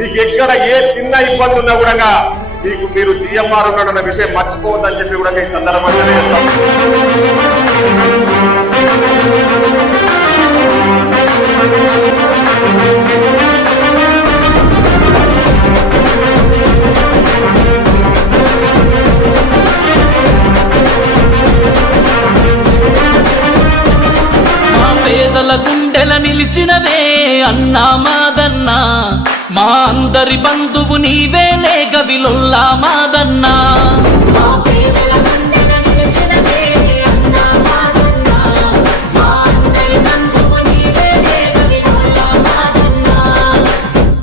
మీకు ఎక్కడ ఏ చిన్న ఇబ్బంది ఉన్నా కూడా మీకు మీరు జిఎంఆర్ ఉన్నాడన్న విషయం మర్చిపోవద్దని చెప్పి కూడా ఈ సందర్భంగా తెలియజేస్తాం. పేదల గుండెల నిలిచినవే అన్నా మాదన్నా, మా అందరి బంధువు నీవేలే గవిలుల్లా మాదన్నా.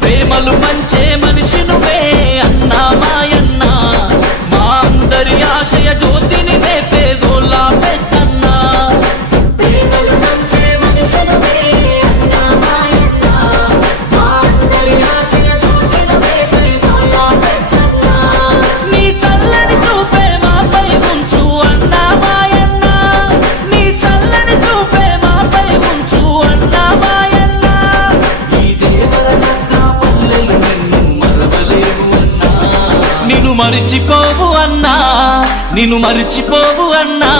ప్రేమలు పంచే మనిషి నువ్వే అన్నా మాయన్నా, మా అందరి ఆశయ జ్యోతిని పేదోళ్ళ పెద్దన్నా. మరిచిపోవు అన్నా, నిన్ను మరిచిపోవు అన్నా.